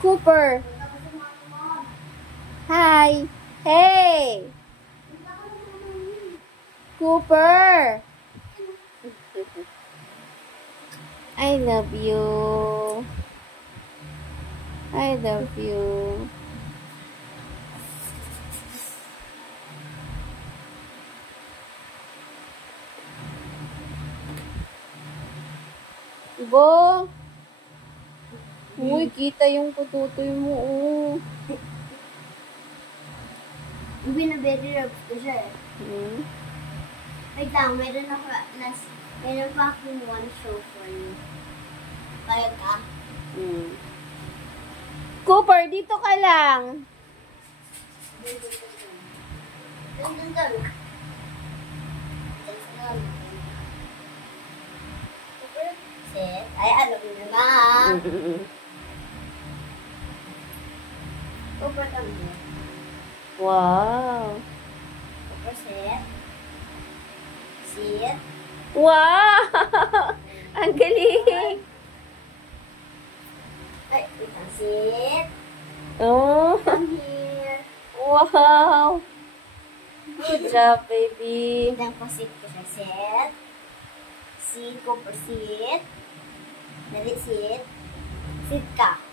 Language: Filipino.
Cooper. Hi. Hey. Cooper. I love you. I love you. Bo. Uy, kita yung kututoy mo, oh. Binabedi rubs ko siya eh. Wait lang, meron pa akong one show for you. Kaya ka? Cooper, dito ka lang. Dun. Sit. Ay, alam mo naman. Cooper kami. Wow. Cooper, sit. Sit. Wow! Ang galing! Ay, wait lang. Sit. Oh! Come here. Wow! Good job, baby. Then, sit ko siya. Sit. Sit. Cooper, sit. Dali, sit. Sit ka.